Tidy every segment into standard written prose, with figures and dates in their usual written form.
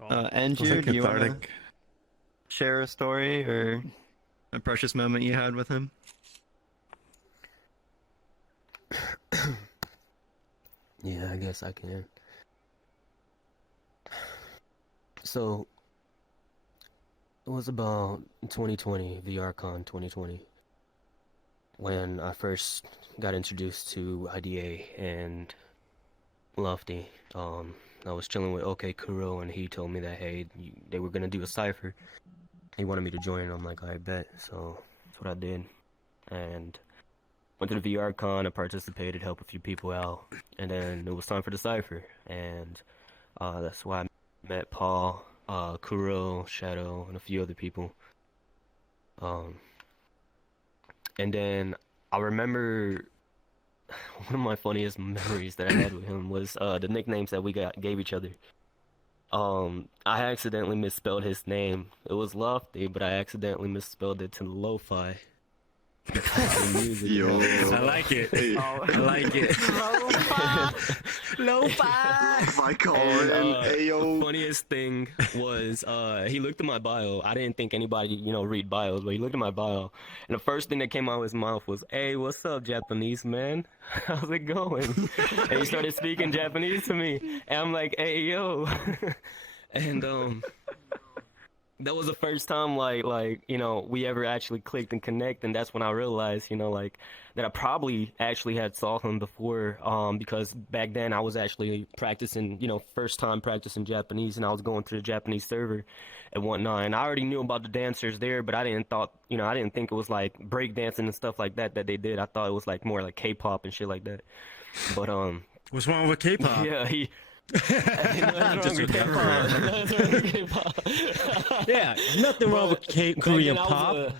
Was that Andrew, do you want to cathartic? share a story or? A precious moment you had with him? Yeah, I guess I can. So it was about 2020, VRCon 2020, when I first got introduced to IDA and Lofty. I was chilling with OK Kuro, and he told me that hey, they were gonna do a cipher. He wanted me to join, and I'm like, I bet. So that's what I did, and went to the VRCon. I participated, helped a few people out, and then it was time for the cipher, and that's why I met Paul, Kuro, Shadow, and a few other people. Um, and then I remember one of my funniest memories that I had with him was the nicknames that we gave each other. I accidentally misspelled his name. It was Lofty, but I accidentally misspelled it to Lo-Fi. Yo. I like it. I like it. Lo-fi. Lo-fi And Colin. the Ayo. funniest thing was he looked at my bio. I didn't think anybody, read bios, but he looked at my bio, and the first thing that came out of his mouth was, "Hey, what's up, Japanese man? How's it going?" And he started speaking Japanese to me, and I'm like, "Hey, yo," and that was the first time we ever actually clicked and connect, and that's when I realized that I probably actually had saw him before, because back then I was actually practicing, first time practicing Japanese, and I was going to the Japanese server and whatnot, and I already knew about the dancers there, but I didn't think it was like break dancing and stuff like that they did. I thought it was like more like K-pop and shit like that. But What's wrong with K-pop? yeah, he Just with yeah, nothing wrong with Korean pop.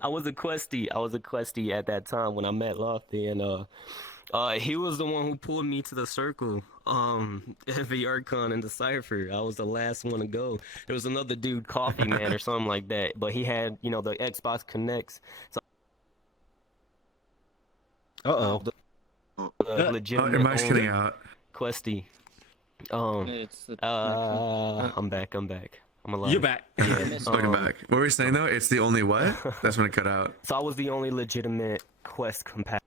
I was a questie. I was a questie at that time when I met Lofty, and he was the one who pulled me to the circle. At the Archon and the Cipher. I was the last one to go. There was another dude, Coffee Man or something like that, but he had, the Xbox Connects. So Uh-oh. the legitimate Your mic's only cutting out. questie. It's the I'm back. I'm alive. You're back. Welcome back. What were we saying though? It's the only what? That's when it cut out. So I was the only legitimate questie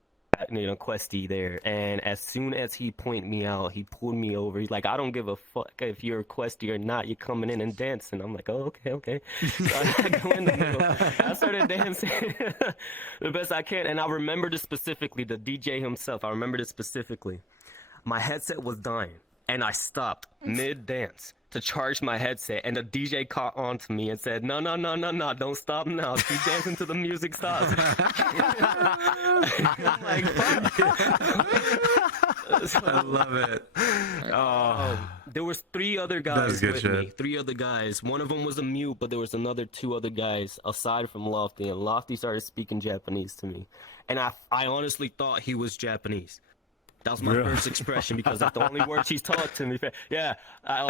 there. And as soon as he pointed me out, he pulled me over. He's like, "I don't give a fuck if you're a questie or not. You're coming in and dancing." I'm like, "Oh, okay." So I go in the middle. I started dancing the best I can. And I remember this specifically, the DJ himself. I remember this specifically. My headset was dying, and I stopped mid-dance to charge my headset, and the DJ caught on to me and said, No, don't stop now. Keep dancing till the music stops." I'm like, I love it. there was three other That guys was good with shit. me. Three other guys. One of them was a mute, but there was two other guys aside from Lofty, and Lofty started speaking Japanese to me. And I honestly thought he was Japanese. That was my first expression because that's the only words he's taught to me. Yeah, I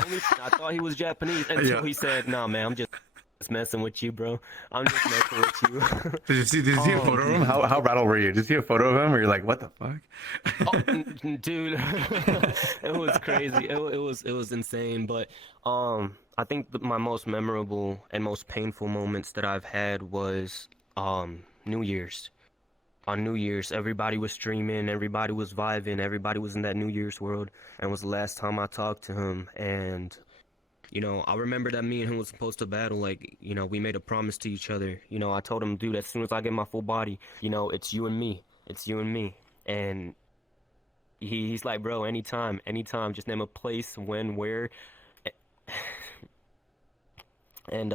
thought he was Japanese until he said, "No, man, I'm just messing with you, bro. I'm just messing with you." Did you see a photo of him? How rattled were you? Did you see a photo of him? Or you're like, what the fuck? Dude, it was crazy. It was insane. But I think my most memorable and most painful moments that I've had was New Year's. On New Year's, everybody was streaming, everybody was vibing, everybody was in that New Year's world, and it was the last time I talked to him. And I remember that me and him was supposed to battle. Like, we made a promise to each other. I told him, "Dude, as soon as I get my full body, it's you and me. It's you and me." And he's like, "Bro, anytime, just name a place, when, where." And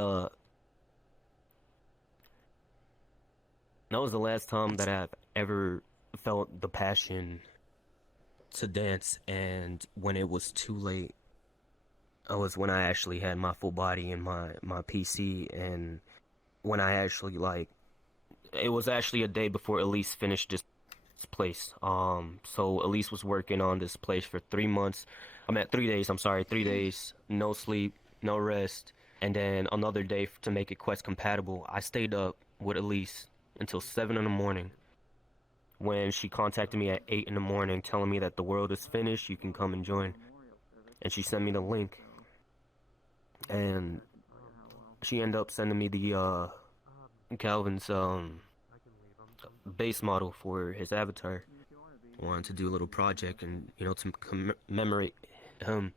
that was the last time that I've ever felt the passion to dance. And when it was too late, it was when I actually had my full body in my PC, and when I actually it was actually a day before Elise finished this place. So Elise was working on this place for 3 months. 3 days. I'm sorry, 3 days, no sleep, no rest, and then another day to make it Quest compatible. I stayed up with Elise until 7 in the morning, when she contacted me at 8 in the morning telling me that the world is finished, you can come and join. And she sent me the link, and she ended up sending me the Calvin's base model for his avatar. Wanted to do a little project and to commemorate him.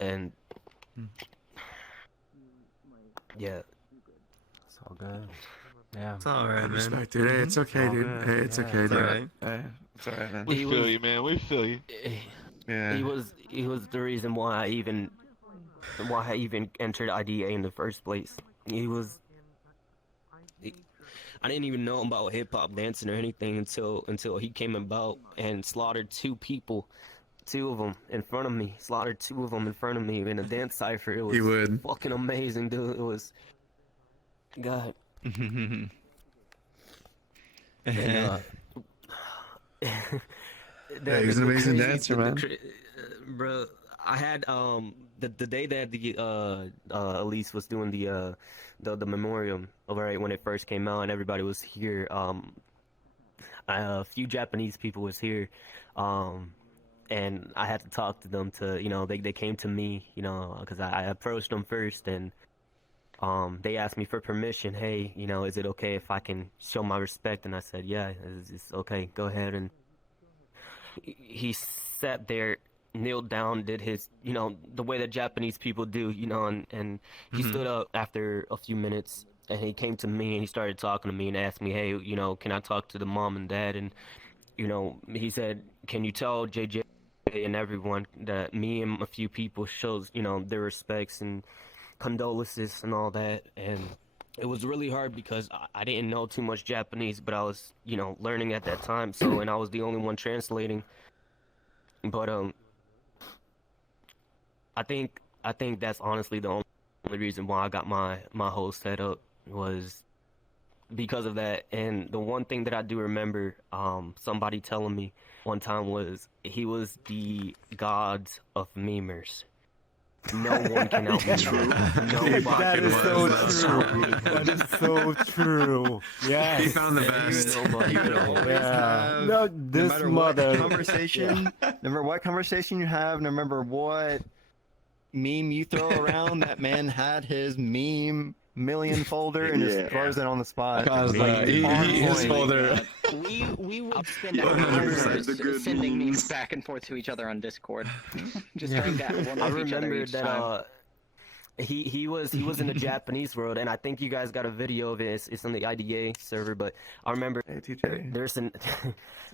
And yeah, It's all good. Yeah. It's all right, man. Respect, dude. Hey, it's okay, All dude. good. Hey, it's Yeah, okay, it's dude. all right. It's alright, man. We He feel was- you, man. We feel you. Yeah. he was the reason why I even entered IDA in the first place. I didn't even know about hip hop dancing or anything until he came about and slaughtered two of them in front of me. Slaughtered two of them in front of me in a dance cipher. It was He would. fucking amazing, dude. It was God. And, Yeah, he's an amazing dancer, man. Bro, I had the day that the Elise was doing the memoriam, right, when it first came out and everybody was here. A few Japanese people was here, and I had to talk to them they came to me, because I approached them first, and they asked me for permission. Hey, is it okay if I can show my respect? And I said, yeah, it's okay, go ahead. And he sat there, kneeled down, did his, the way that Japanese people do, and he stood up after a few minutes, and he came to me and he started talking to me and asked me, hey, can I talk to the mom and dad? And, he said, can you tell JJ and everyone that me and a few people shows, their respects and condolences and all that. And it was really hard because I didn't know too much Japanese, but I was, learning at that time. So, and I was the only one translating. But I think that's honestly the only reason why I got my whole setup was because of that. And the one thing that I do remember, somebody telling me one time was he was the god of memers. No one can out-meme him. Nobody. That is so true. That is so true. Yes. He found the best. Nobody. Yeah. no No, this matter mother. what conversation, no matter what conversation you have, no matter what meme you throw around, that man had his meme million folder and just throws it on the spot. Because his folder. We would spend 100% hours the good sending memes. memes back and forth to each other on Discord, just trying to one I up each other remember each time. that he was in the Japanese world, and I think you guys got a video of it. It's on the IDA server, but I remember Hey, TJ. there's an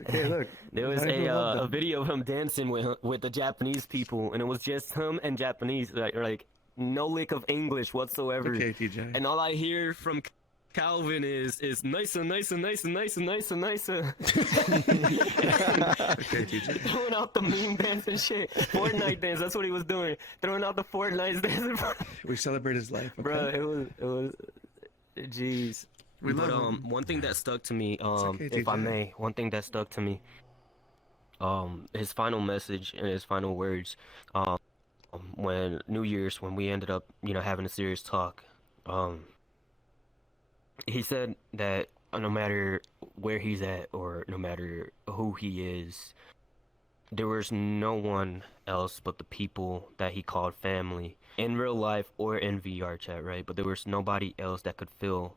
Hey, look. there was How do you love a them? video of him dancing with the Japanese people, and it was just him and Japanese, like no lick of English whatsoever. Okay, TJ. And all I hear from Calvin is nicer. Okay, TJ. Throwing out the meme dance and shit. Fortnite dance, that's what he was doing. Throwing out the Fortnite dance. We celebrate his life, okay? Bro, it was jeez. We But love him. one thing that stuck to me, okay, if I TJ. may, one thing that stuck to me, his final message and his final words, when New Year's, when we ended up, having a serious talk, he said that no matter where he's at or no matter who he is, there was no one else but the people that he called family in real life or in VR chat, right? But there was nobody else that could fill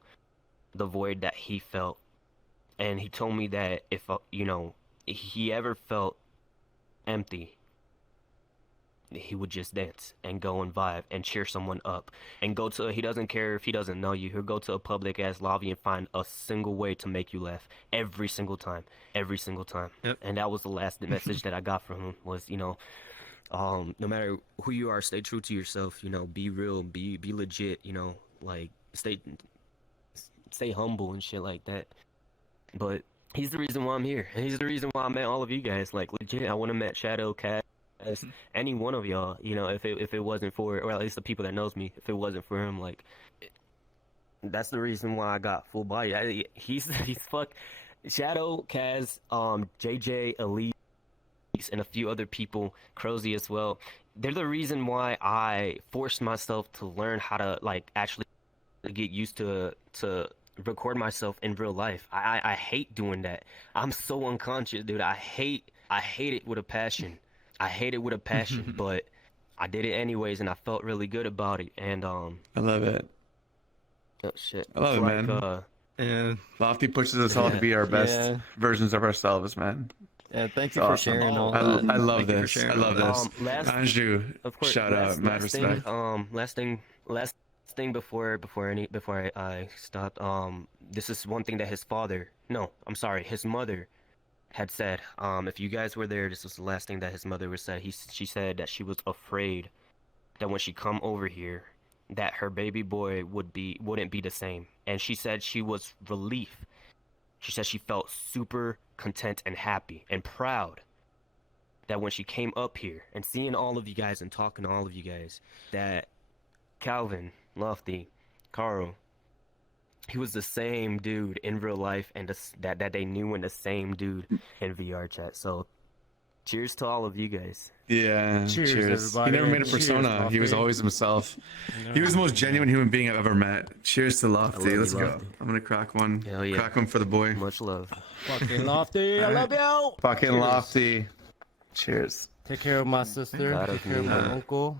the void that he felt. And he told me that if, he ever felt empty, he would just dance and go and vibe and cheer someone up and he doesn't care if he doesn't know you. He'll go to a public ass lobby and find a single way to make you laugh every single time. Yep. And that was the last message that I got from him was, no matter who you are, stay true to yourself, be real, be legit, like stay humble and shit like that. But he's the reason why I'm here. And he's the reason why I met all of you guys. Like legit, I wouldn't have met Shadow, Cat, as any one of y'all, if it wasn't for, or at least the people that knows me, if it wasn't for him, like, that's the reason why I got full body. He's fuck Shadow, Kaz, JJ, Elise, and a few other people, Crozy as well. They're the reason why I forced myself to learn how to actually get used to record myself in real life. I hate doing that. I'm so unconscious, dude. I hate it with a passion. But I did it anyways, and I felt really good about it. And I love it. oh, shit. I love it, Like, man. Yeah. Lofty pushes us all to be our best Yeah. versions of ourselves, man. Yeah. Thank you It's for awesome. sharing all I that. love Thank you for this. I sharing love all this. last, Anju, of course, shout out, mad respect. last thing before I stop. This is one thing that his mother had said. If you guys were there, this was the last thing that his mother was said. She said that she was afraid that when she come over here, that her baby boy wouldn't be the same. And she said she was relief. She said she felt super content and happy and proud that when she came up here and seeing all of you guys and talking to all of you guys, that Calvin, Lofty, Carl, he was the same dude in real life, and that they knew in the same dude in VR chat. So, cheers to all of you guys. Yeah, Cheers, He everybody. never made a Cheers, persona. He was Lofty. always himself. He was the most genuine human being I've ever met. Cheers to Lofty. you, Let's go. Lofty. I'm gonna crack one. Hell yeah. Crack one for the boy. Much love. Fucking Lofty, I love you. Fucking Cheers. Lofty. Cheers. Take care of my sister. God Take of care of me, my man. uncle.